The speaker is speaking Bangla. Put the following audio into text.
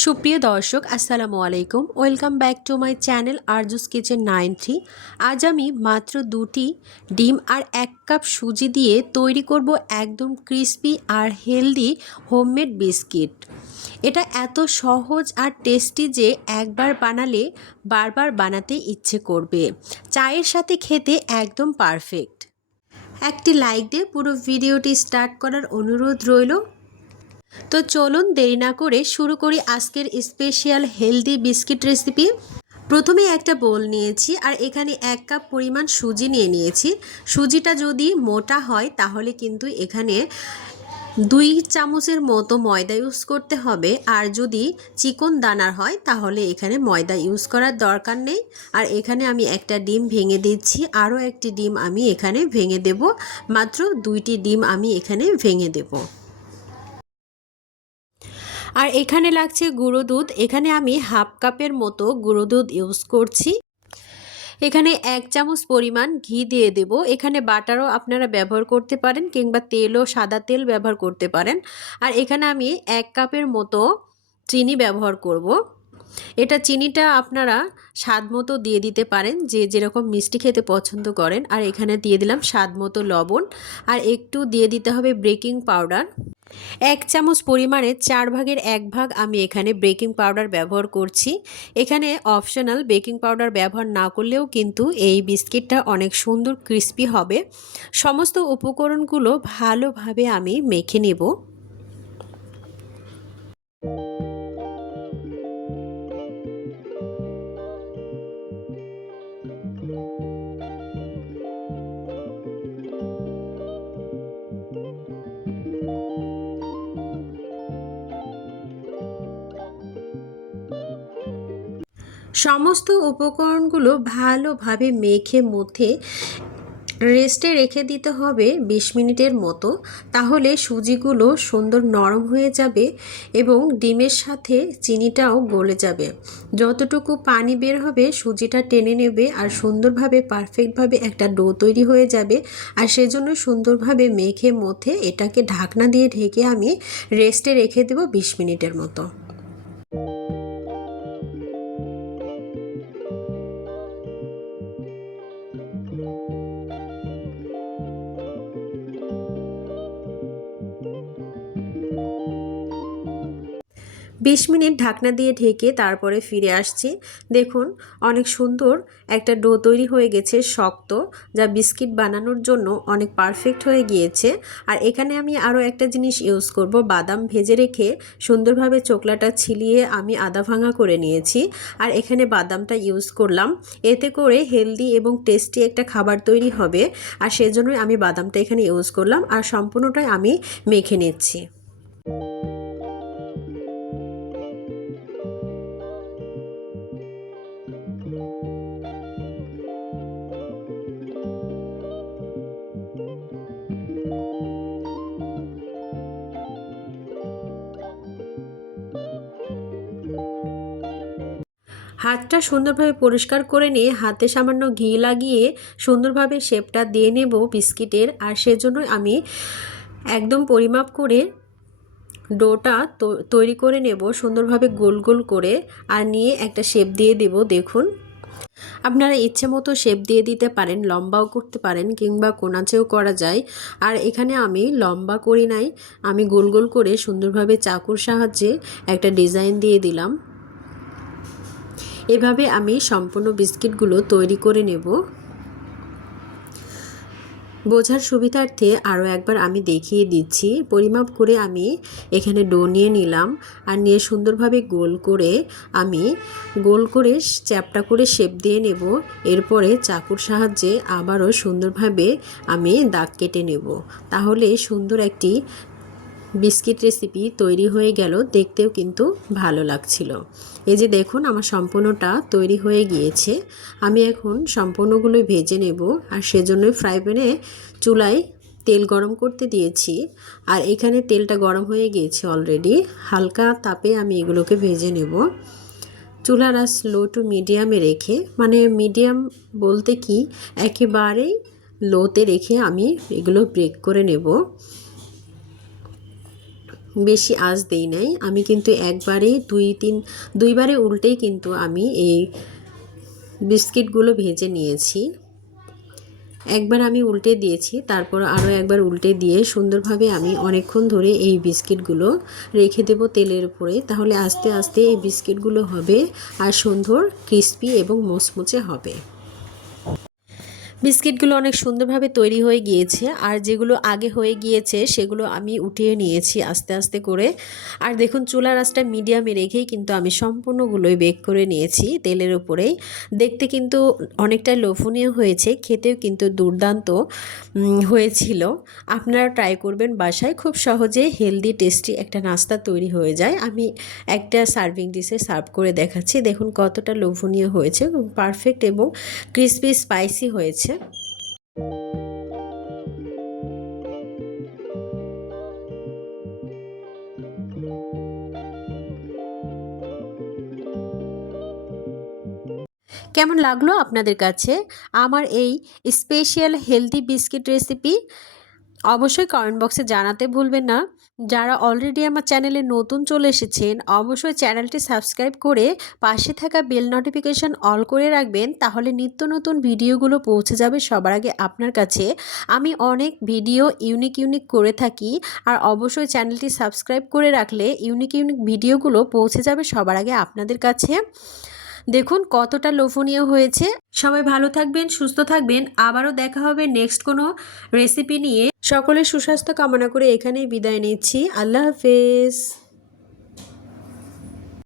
সুপ্রিয় দর্শক আসসালামু আলাইকুম, welcome back to my channel Arju's kitchen 93। আজ আমি মাত্র 2টি ডিম আর 1 কাপ সুজি দিয়ে তৈরি করব একদম ক্রিস্পি আর হেলদি হোমমেড বিস্কিট। এটা এত সহজ আর টেস্টি যে একবার বানালে বারবার বানাতে ইচ্ছে করবে। চায়ের সাথে খেতে একদম পারফেক্ট। একটি লাইক দিয়ে পুরো ভিডিওটি স্টার্ট করার অনুরোধ রইল। তো চলুন দেরি না করে শুরু করি আজকের স্পেশাল হেলদি বিস্কিট রেসিপি। প্রথমে একটা বোল নিয়েছি আর এখানে 1 কাপ পরিমাণ সুজি নিয়েছি। সুজিটা যদি মোটা হয় তাহলে কিন্তু এখানে 2 চামচের মতো ময়দা ইউজ করতে হবে, আর যদি চিকন দানার হয় তাহলে এখানে ময়দা ইউজ করার দরকার নেই। আর এখানে আমি একটা ডিম ভেঙে দিচ্ছি, আরও একটি ডিম আমি এখানে ভেঙে দেব। মাত্র 2টি ডিম আমি এখানে ভেঙে দেব। আর এখানে লাগছে গুঁড়ো দুধ। এখানে আমি হাফ কাপের মতো গুঁড়ো দুধ ইউজ করছি। এখানে 1 চামচ পরিমাণ ঘি দিয়ে দেব। এখানে বাটারও আপনারা ব্যবহার করতে পারেন কিংবা তেলও, সাদা তেল ব্যবহার করতে পারেন। আর এখানে আমি 1 কাপের মতো চিনি ব্যবহার করব। এটা চিনিটা আপনারা স্বাদ মতো দিয়ে দিতে পারেন, যে যেরকম মিষ্টি খেতে পছন্দ করেন। আর এখানে দিয়ে দিলাম স্বাদ মতো লবণ, আর একটু দিয়ে দিতে হবে বেকিং পাউডার। 1 চামচ পরিমাণে 4 ভাগের 1 ভাগ আমি এখানে বেকিং পাউডার ব্যবহার করছি। এখানে অপশনাল, বেকিং পাউডার ব্যবহার না করলেও কিন্তু এই বিস্কিটটা অনেক সুন্দর ক্রিস্পি হবে। সমস্ত উপকরণগুলো ভালোভাবে আমি মেখে নেব। সমস্ত উপকরণগুলো ভালোভাবে মেখে মধ্যে রেস্টে রেখে দিতে হবে 20 মিনিটের মতো। তাহলে সুজিগুলো সুন্দর নরম হয়ে যাবে এবং ডিমের সাথে চিনিটাও গলে যাবে। যতটুকু পানি বের হবে সুজিটা টেনে নেবে আর সুন্দরভাবে পারফেক্টভাবে একটা ডো তৈরি হয়ে যাবে। আর সেজন্য সুন্দরভাবে মেখে মধ্যে এটাকে ঢাকনা দিয়ে ঢেকে আমি রেস্টে রেখে দেব 20 মিনিটের মতো। বিশ মিনিট ঢাকনা দিয়ে ঢেকে তারপরে ফিরে আসছি। দেখুন অনেক সুন্দর একটা ডো তৈরি হয়ে গেছে, শক্ত, যা বিস্কিট বানানোর জন্য অনেক পারফেক্ট হয়ে গিয়েছে। আর এখানে আমি আরও একটা জিনিস ইউজ করব, বাদাম ভেজে রেখে সুন্দরভাবে চোকলাটা ছিলিয়ে আমি আধা ভাঙা করে নিয়েছি। আর এখানে বাদামটা ইউজ করলাম, এতে করে হেলদি এবং টেস্টি একটা খাবার তৈরি হবে। আর সেজন্যই আমি বাদামটা এখানে ইউজ করলাম। আর সম্পূর্ণটাই আমি মেখে নিচ্ছি। হাতটা সুন্দরভাবে পরিষ্কার করে নিয়ে হাতে সামান্য ঘি লাগিয়ে সুন্দরভাবে শেপটা দিয়ে নেব বিস্কিটের। আর সেজন্য আমি একদম পরিমাপ করে ডোটা তৈরি করে নেব সুন্দরভাবে গোল গোল করে, আর নিয়ে একটা শেপ দিয়ে দেব। দেখুন আপনারা ইচ্ছে মতো শেপ দিয়ে দিতে পারেন, লম্বাও করতে পারেন কিংবা কোনাচেও করা যায়। আর এখানে আমি লম্বা করি নাই, আমি গোল গোল করে সুন্দরভাবে চাকুর সাহায্যে একটা ডিজাইন দিয়ে দিলাম। এভাবে আমি সম্পূর্ণ বিস্কিটগুলো তৈরি করে নেব। বোঝার সুবিধার্থে আরও একবার আমি দেখিয়ে দিচ্ছি। পরিমাপ করে আমি এখানে ডো নিয়ে নিলাম, আর নিয়ে সুন্দরভাবে গোল করে আমি চ্যাপটা করে শেপ দিয়ে নেব। এরপরে চাকুর সাহায্যে আবারও সুন্দরভাবে আমি দাগ কেটে নেব। তাহলে সুন্দর একটি বিস্কিট রেসিপি তৈরি হয়ে গেল, দেখতেও কিন্তু ভালো লাগছিল। এই যে দেখুন আমার সম্পূর্ণটা তৈরি হয়ে গিয়েছে। আমি এখন সম্পূর্ণগুলো ভেজে নেব। আর সেজন্যই ফ্রাই প্যানে চুলায় তেল গরম করতে দিয়েছি। আর এখানে তেলটা গরম হয়ে গিয়েছে অলরেডি। হালকা তাপে আমি এগুলোকে ভেজে নেব। চুলার আঁচ লো টু মিডিয়ামে রেখে, মানে মিডিয়াম বলতে কি একেবারেই লোতে রেখে আমি এগুলো ব্রেক করে নেব। বেশি আঁচ দেই নাই, আমি কিন্তু একবারে দুইবারে উল্টেই কিন্তু আমি এই বিস্কিটগুলো ভেজে নিয়েছি। একবার আমি উল্টে দিয়েছি, তারপর আরও একবার উল্টে দিয়ে সুন্দরভাবে আমি অনেকক্ষণ ধরে এই বিস্কিটগুলো রেখে দেব তেলের উপরে। তাহলে আস্তে আস্তে এই বিস্কিটগুলো হবে আর সুন্দর ক্রিস্পি এবং মুচমুচে হবে। বিস্কিটগুলো অনেক সুন্দরভাবে তৈরি হয়ে গিয়েছে, আর যেগুলো আগে হয়ে গিয়েছে সেগুলো আমি উঠিয়ে নিয়েছি আস্তে আস্তে করে। আর দেখুন চুলার আঁচটা মিডিয়ামে রেখেই কিন্তু আমি সম্পূর্ণগুলোই বেক করে নিয়েছি তেলের উপরেই। দেখতে কিন্তু অনেকটা লোভনীয় হয়েছে, খেতেও কিন্তু দুর্দান্ত হয়েছিল। আপনারা ট্রাই করবেন বাসায়, খুব সহজে হেলদি টেস্টি একটা নাস্তা তৈরি হয়ে যায়। আমি একটা সার্ভিং ডিশে সার্ভ করে দেখাচ্ছি, দেখুন কতটা লোভনীয় হয়েছে, পারফেক্ট এবং ক্রিসপি স্পাইসি হয়েছে। কেমন লাগলো আপনাদের কাছে আমার এই স্পেশাল হেলদি বিস্কিট রেসিপি? অবশ্যই কমেন্ট বক্সে জানাতে ভুলবেন না। যারা অলরেডি আমার চ্যানেলে নতুন চলে এসেছেন অবশ্যই চ্যানেলটি সাবস্ক্রাইব করে পাশে থাকা বেল নোটিফিকেশন অল করে রাখবেন, তাহলে নিত্য নতুন ভিডিওগুলো পৌঁছে যাবে সবার আগে আপনার কাছে। আমি অনেক ভিডিও ইউনিক করে থাকি, আর অবশ্যই চ্যানেলটি সাবস্ক্রাইব করে রাখলে ইউনিক ভিডিওগুলো পৌঁছে যাবে সবার আগে আপনাদের কাছে। দেখুন কতটা লোভনীয় হয়েছে। সবাই ভালো থাকবেন, সুস্থ থাকবেন, আবারও দেখা হবে নেক্সট কোনো রেসিপি নিয়ে। সকলের সুস্বাস্থ্য কামনা করে এখানেই বিদায় নিচ্ছি। আল্লাহ হাফেজ।